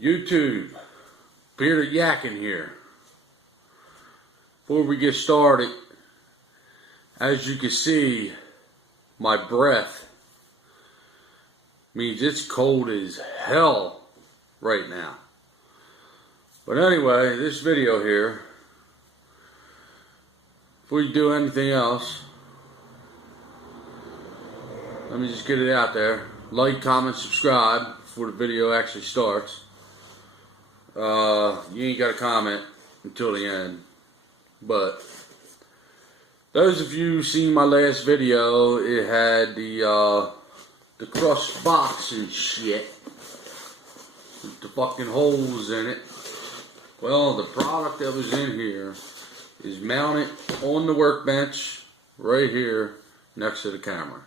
YouTube, Bearded Yakking here. Before we get started, as you can see, my breath means it's cold as hell right now. But anyway, this video here, before you do anything else, let me just get it out there. Like, comment, subscribe before the video actually starts. You ain't got to comment until the end. But those of you who seen my last video, it had the crushed box and shit with the fucking holes in it. Well, the product that was in here is mounted on the workbench right here next to the camera.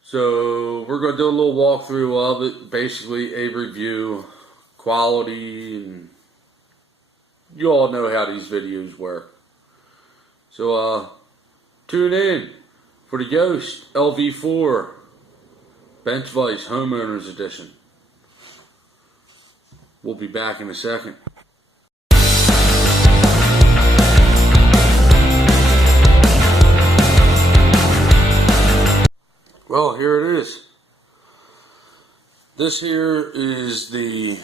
So we're going to do a little walkthrough of it, basically a review, quality, and you all know how these videos work. So tune in for the Yost LV-4 Bench Vise Homeowners Edition. We'll be back in a second. Well, here it is. This here is the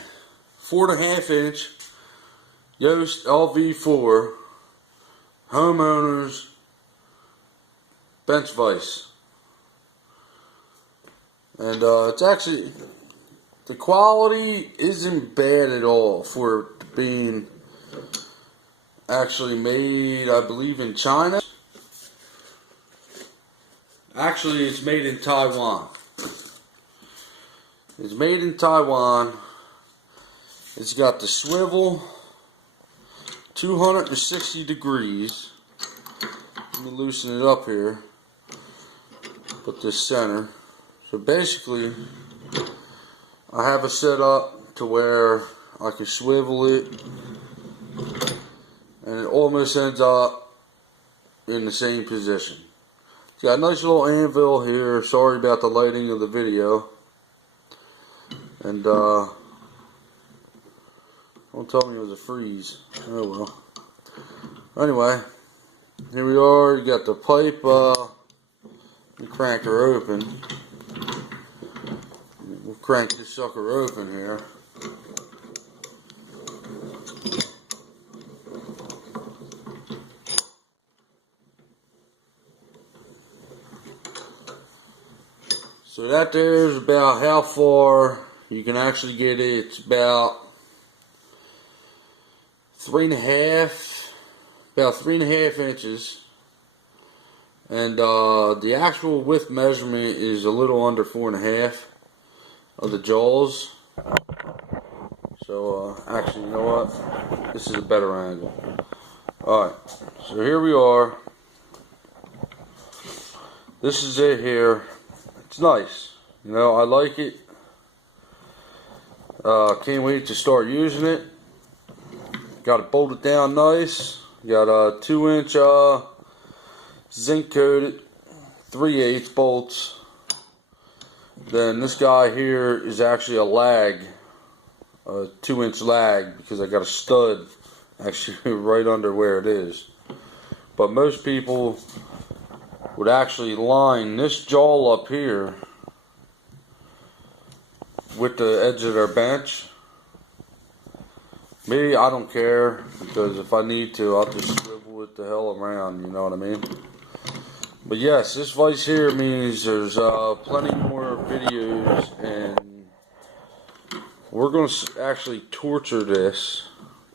4.5 inch Yost LV-4 Homeowners Bench Vise. And it's actually, the quality isn't bad at all for it being actually made, I believe, in China. Actually, it's made in Taiwan. It's made in Taiwan. It's got the swivel, 260 degrees. Let me loosen it up here. Put this center. So basically, I have it set up to where I can swivel it, and it almost ends up in the same position. It's got a nice little anvil here. Sorry about the lighting of the video. And don't tell me it was a freeze. Oh well. Anyway, here we are. You got the pipe. Let me crank her open. We'll crank this sucker open here. So that there is about how far you can actually get it. It's about 3.5 inches. And the actual width measurement is a little under 4.5 of the jaws. So actually, you know what? This is a better angle. Alright, so here we are. This is it here. It's nice. You know, I like it. Can't wait to start using it. Got it bolted down nice. Got a 2-inch zinc coated 3/8 bolts. Then this guy here is actually a lag, a 2-inch lag, because I got a stud actually right under where it is. But most people would actually line this jaw up here with the edge of their bench. Me, I don't care, because if I need to, I'll just swivel it the hell around, you know what I mean? But yes, this vise here means there's plenty more videos, and we're going to actually torture this,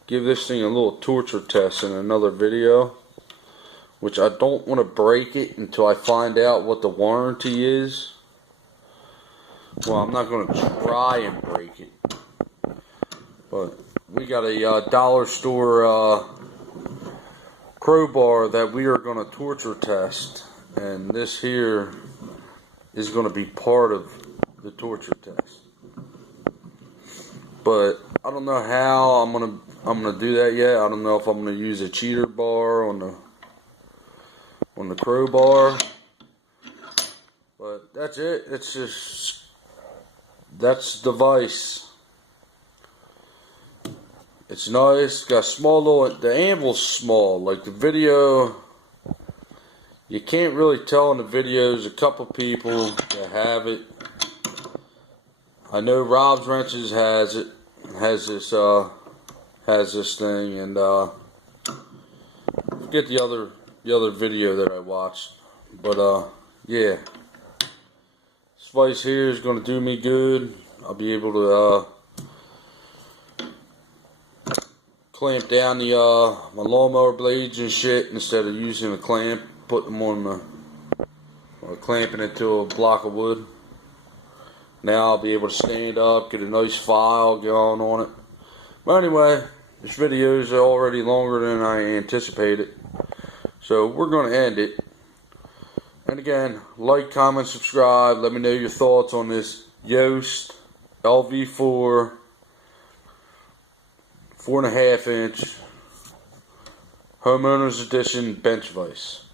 give this thing a little torture test in another video, which I don't want to break it until I find out what the warranty is. Well, I'm not going to try and break it, but we got a dollar store crowbar that we are going to torture test, and this here is going to be part of the torture test. But I don't know how I'm gonna do that yet. I don't know if I'm going to use a cheater bar on the crowbar. But that's it. It's just that's the Vise. It's nice. Got a small little. The anvil's small. Like the video, you can't really tell in the videos. A couple people that have it. I know Rob's Wrenches has it. Has this thing, and forget the other video that I watched. But yeah, this vise here is gonna do me good. I'll be able to clamp down the my lawnmower blades and shit instead of using a clamp, putting them on the or clamping it to a block of wood. Now I'll be able to stand up, get a nice file going on it. But anyway, this video is already longer than I anticipated, so we're going to end it. And again, like, comment, subscribe. Let me know your thoughts on this Yost LV-4 4.5 inch Homeowners Edition bench vise.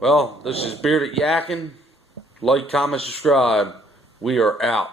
Well, this is Bearded Yakking. Like, comment, subscribe. We are out.